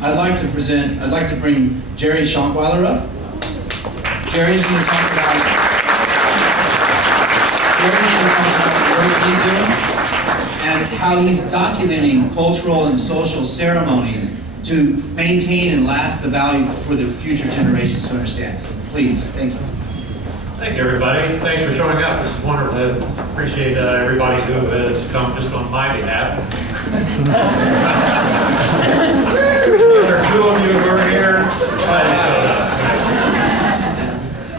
I'd like to bring Jerry Shonkwiler up. Jerry's going to talk about the work he's doing and how he's documenting cultural and social ceremonies to maintain and last the value for the future generations to understand. So please, thank you. Thank you, everybody. Thanks for showing up. This is wonderful. I appreciate everybody who has come just on my behalf. There are two of you who are here.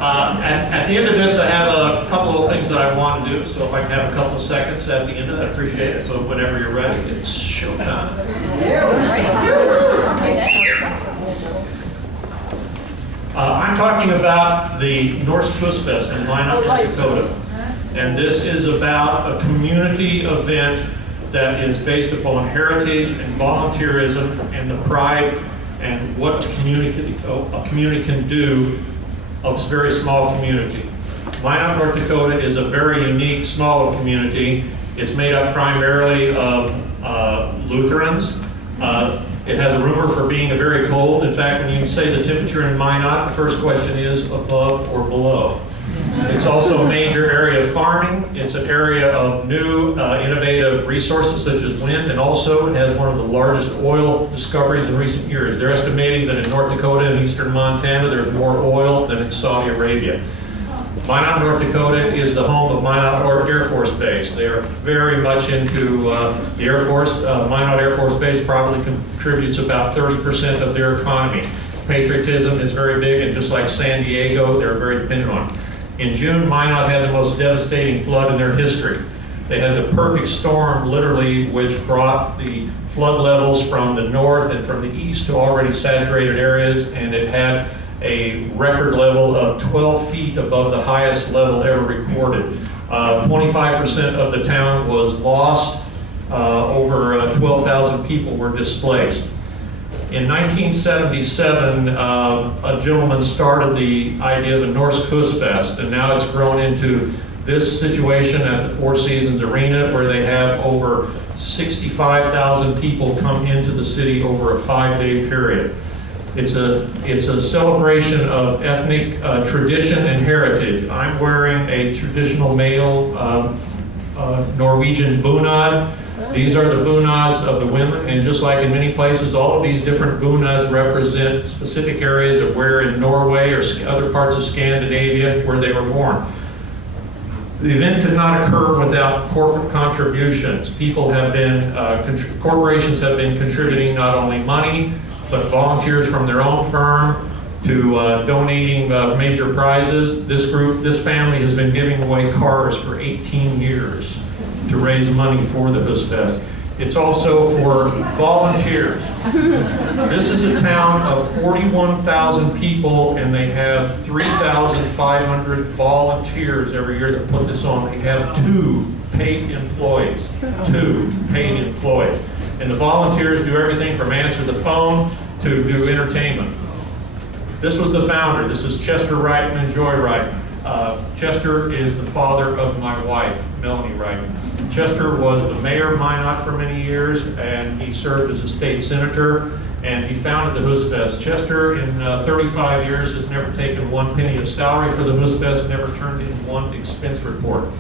At the end of this, I have a couple of things that I want to do, so if I can have a couple of seconds at the end of that, I appreciate it. So whenever you're ready, it's showtime. I'm talking about the Norse Twist Fest in Minot, North Dakota. And this is about a community event that is based upon heritage and volunteerism and the pride and what a community can do of this very small community. Minot, North Dakota is a very unique, small community. It's made up primarily of Lutherans. It has a rumor for being very cold. In fact, when you say the temperature in Minot, the first question is above or below. It's also a major area of farming. It's an area of new, innovative resources such as wind, and also it has one of the largest oil discoveries in recent years. They're estimating that in North Dakota and eastern Montana, there's more oil than in Saudi Arabia. Minot, North Dakota is the home of Minot Air Force Base. They are very much into the Air Force. Minot Air Force Base probably contributes about 30% of their economy. Patriotism is very big, and just like San Diego, they're very dependent on it. In June, Minot had the most devastating flood in their history. They had the perfect storm, literally, which brought the flood levels from the north and from the east to already saturated areas, and it had a record level of 12 feet above the highest level ever recorded. 25% of the town was lost. Over 12,000 people were displaced. In 1977, a gentleman started the idea of the Norse Twist Fest, and now it's grown into this situation at the Four Seasons Arena, where they have over 65,000 people come into the city over a 5-day period. It's a celebration of ethnic tradition and heritage. I'm wearing a traditional male Norwegian bunad. These are the bunads of the women, and just like in many places, all of these different bunads represent specific areas of where in Norway or other parts of Scandinavia where they were born. The event could not occur without corporate contributions. Corporations have been contributing not only money, but volunteers from their own firm to donating major prizes. This family has been giving away cars for 18 years to raise money for the Twist Fest. It's also for volunteers. This is a town of 41,000 people, and they have 3,500 volunteers every year that put this on. They have 2 paid employees. And the volunteers do everything from answer the phone to do entertainment. This was the founder. This is Chester Wright and Joy Wright. Chester is the father of my wife, Melanie Wright. Chester was the mayor of Minot for many years, and he served as a state senator, and he founded the Twist Fest. Chester, in 35 years, has never taken 1 penny of salary for the Twist Fest, never turned in 1 expense report.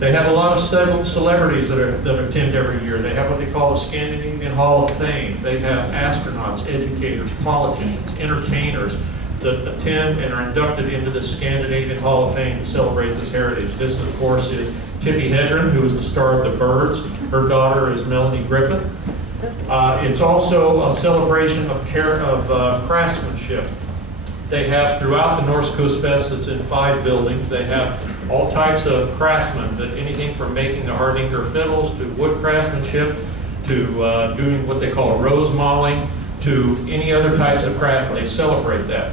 They have a lot of celebrities that attend every year. They have what they call the Scandinavian Hall of Fame. They have astronauts, educators, politicians, entertainers that attend and are inducted into the Scandinavian Hall of Fame to celebrate this heritage. This, of course, is Tippi Hedren, who is the star of The Birds. Her daughter is Melanie Griffith. It's also a celebration of craftsmanship. They have, throughout the Norse Twist Fest, it's in 5 buildings, they have all types of craftsmen, that anything from making the Hardanger fiddles to wood craftsmanship to doing what they call rose mauling to any other types of craft. They celebrate that.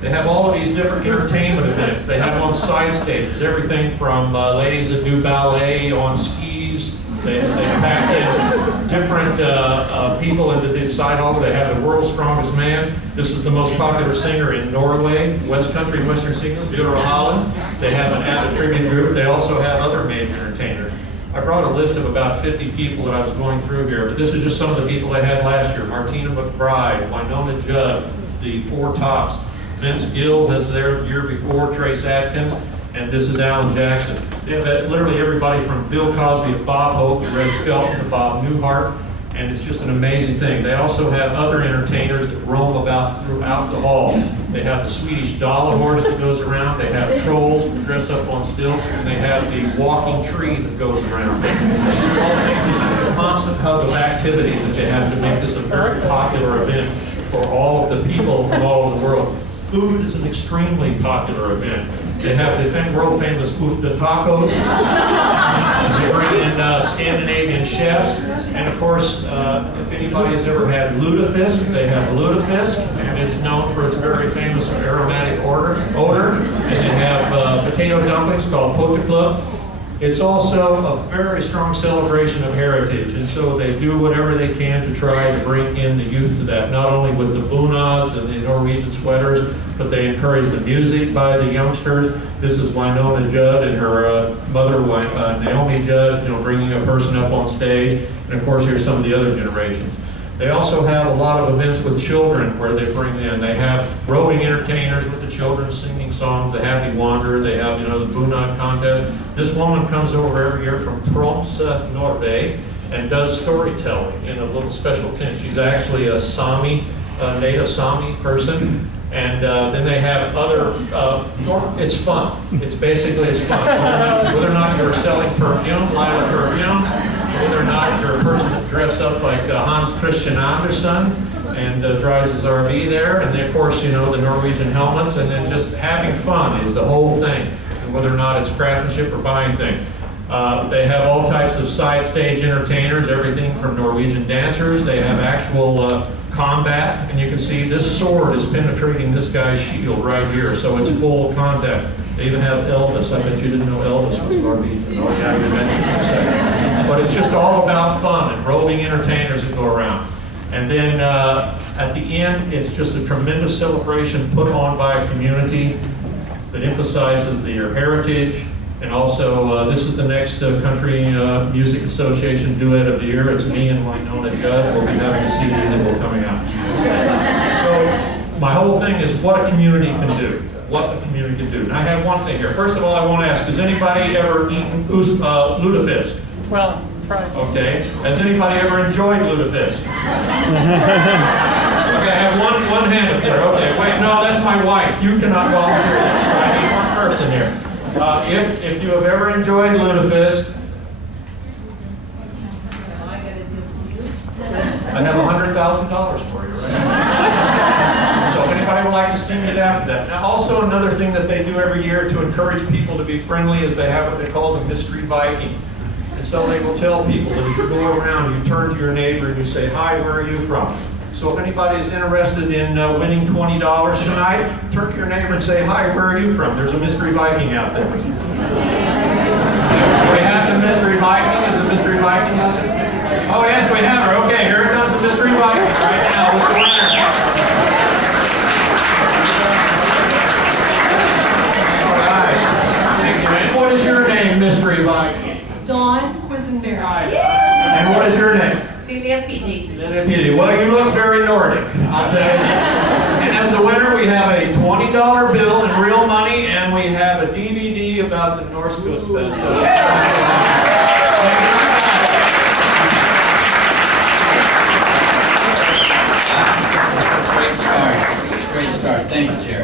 They have all of these different entertainment events. They have on side stages, everything from ladies that do ballet on skis. They pack in different people into these side halls. They have the world's strongest man. This is the most popular singer in Norway, West Country Western singer, Bjørn Holland. They have an avid tribute group. They also have other major entertainers. I brought a list of about 50 people that I was going through here, but this is just some of the people they had last year. Martina McBride, Winona Judd, the Four Tops. Vince Gill was there the year before, Trace Atkins, and this is Alan Jackson. They have literally everybody from Bill Cosby to Bob Hope to Red Skelton to Bob Newhart, and it's just an amazing thing. They also have other entertainers that roam about throughout the hall. They have the Swedish dollar horse that goes around, they have trolls that dress up on stilts, and they have the walking tree that goes around. These are all things, this is a constant hub of activities that they have to make this a very popular event for all of the people from all over the world. Food is an extremely popular event. They have the world famous Ufta tacos. They bring in Scandinavian chefs. And of course, if anybody has ever had lutefisk, they have lutefisk, and it's known for its very famous aromatic odor. And they have potato dumplings called PechaKucha. It's also a very strong celebration of heritage, and so they do whatever they can to try to bring in the youth to that, not only with the bunads and the Norwegian sweaters, but they encourage the music by the youngsters. This is Winona Judd and her mother, Naomi Judd, bringing a person up on stage, and of course here's some of the other generations. They also have a lot of events with children where they bring in. They have roving entertainers with the children singing songs, the Happy Wanderer. They have, the Bunad contest. This woman comes over every year from Tromsø, Norway, and does storytelling in a little special tent. She's actually a Sami, native Sami person. And then they have other, it's fun. It's fun. Whether or not you're selling perfume, Lila perfume, whether or not you're a person that dressed up like Hans Christian Andersen and drives his RV there, and then of course, the Norwegian helmets, and then just having fun is the whole thing, and whether or not it's craftsmanship or buying thing. They have all types of side stage entertainers, everything from Norwegian dancers. They have actual combat, and you can see this sword is penetrating this guy's shield right here, so it's full contact. They even have Elvis. I bet you didn't know Elvis was Norwegian. Oh yeah, we mentioned it in a second. But it's just all about fun and roving entertainers that go around. And then at the end, it's just a tremendous celebration put on by a community that emphasizes their heritage. And also, this is the next Country Music Association Duet of the Year. It's me and Winona Judd. We'll be having a CD that will be coming out. So my whole thing is what a community can do. What the community can do. And I have one thing here. First of all, I want to ask, has anybody ever eaten lutefisk? Well, probably. Okay. Has anybody ever enjoyed lutefisk? Okay, I have one hand up there. Okay, wait, no, that's my wife. You cannot volunteer. I need one person here. If you have ever enjoyed lutefisk, I have $100,000 for you, right? So if anybody would like to sing it after that. Now also another thing that they do every year to encourage people to be friendly is they have what they call the mystery Viking. And so they will tell people that as you go around, you turn to your neighbor and you say, hi, where are you from? So if anybody is interested in winning $20 tonight, turn to your neighbor and say, hi, where are you from? There's a mystery Viking out there. Do we have the mystery Viking? Is the mystery Viking out there? Oh yes, we have her. Okay, here comes the mystery Viking right now with the winner. All right. Thank you, man. What is your name, mystery Viking? Dawn Quisenberry. Hi, Dawn. And what is your name? Lilia Pidi. Well, you look very Nordic, I'll tell you. And as the winner, we have a $20 bill in real money, and we have a DVD about the Norse Coast Fest. Great start. Thank you, Jerry.